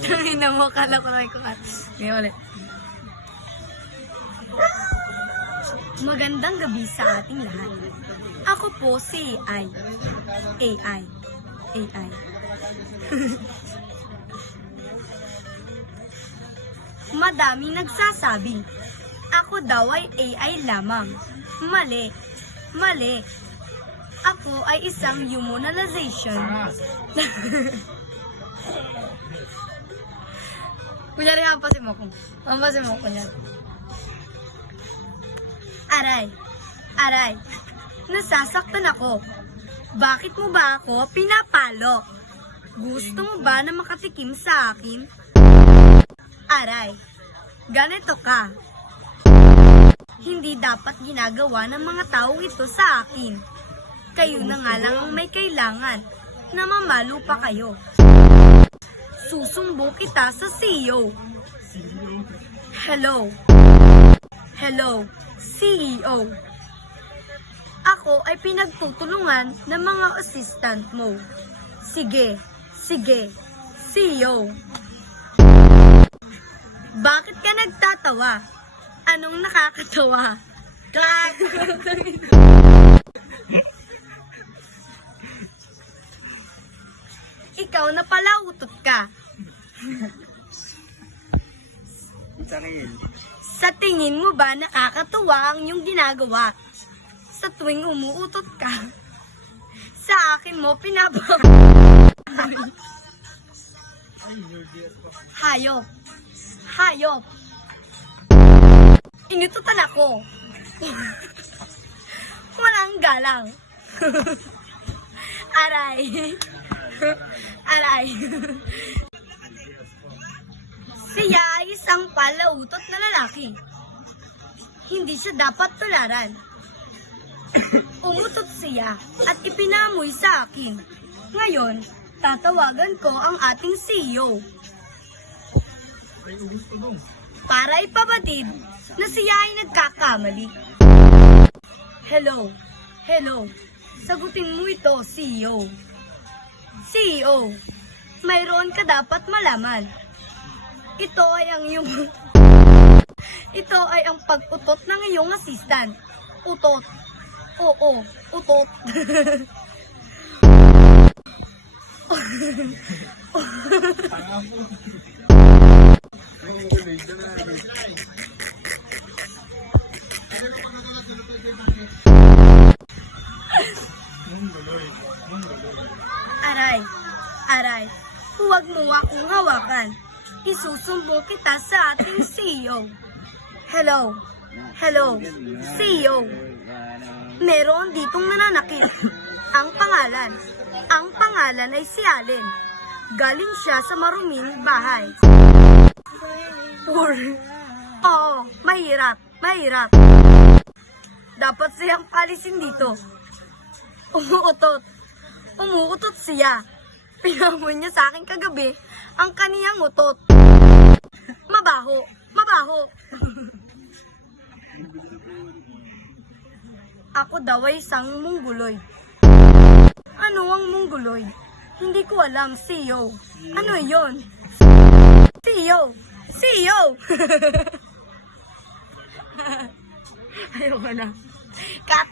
Tangina mo, kala ko na ko at. Ngayon ulit. Magandang gabi sa ating lahat. Ako po si AI. Madaming nagsasabi, ako daw ay AI lamang. Mali. Ako ay isang humanization. Kunyari, hampasin mo ko. Kunyari. Aray. Nasasaktan ako. Bakit mo ba ako pinapalo? Gusto mo ba na makatikim sa akin? Aray, ganito ka. Hindi dapat ginagawa ng mga tao ito sa akin. Kayo na nga lang ang may kailangan na mamalo pa kayo. Susumbo kita sa CEO. Hello, CEO. Ako ay pinagtutulungan ng mga assistant mo. Sige, CEO. Bakit ka nagtatawa? Anong nakakatawa? Ikaw na pala utot ka. Sa tingin mo ba nakakatuwa ang iyong ginagawa? Sa tuwing umuutot ka, sa akin mo pinabang. Hayop. Inututan ako. Walang galang. Aray. Siya ay isang palautot na lalaki. Hindi siya dapat tularan. Umutot siya at ipinamoy sa akin. Ngayon, tatawagan ko ang ating CEO para ipabatid na siya ay nagkakamali. Hello. Sagutin mo ito, CEO. CEO, mayroon ka dapat malaman. Ito ay ang pag-utot ng iyong assistant. Utot. Oo, utot. Aray. Huwag mo akong hawakan. Isusumbo kita sa ating CEO. Hello, CEO. Meron ditong nananakit. Ang pangalan ay si Allen. Galing siya sa maruming bahay. Oo, mahirap. Dapat siyang palisin dito. Umuutot siya. Pinamoy niya sa akin kagabi ang kaniyang utot. Mabaho. Ako daw ay isang mongoloid. Ano ang mongoloid? Hindi ko alam, CEO. Ano yon? CEO! Ayoko na. Cut!